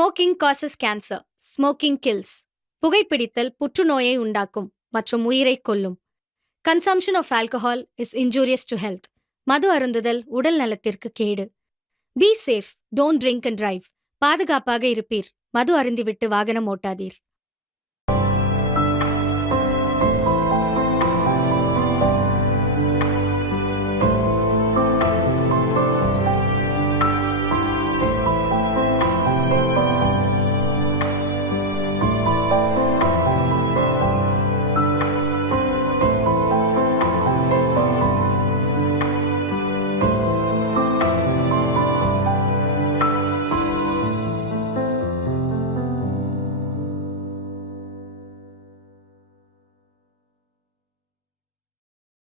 Smoking causes cancer. Smoking kills. புகைப்பிடித்தல் புற்றுநோயை உண்டாக்கும் மற்றும் உயிரைக் கொல்லும். Consumption of alcohol is injurious to health. மது அருந்துதல் உடல் நலத்திற்கு கேடு. Be safe, don't drink and drive. பாதுகாப்பாக இருப்பீர். மது அருந்திவிட்டு வாகனம் ஓட்டாதீர்.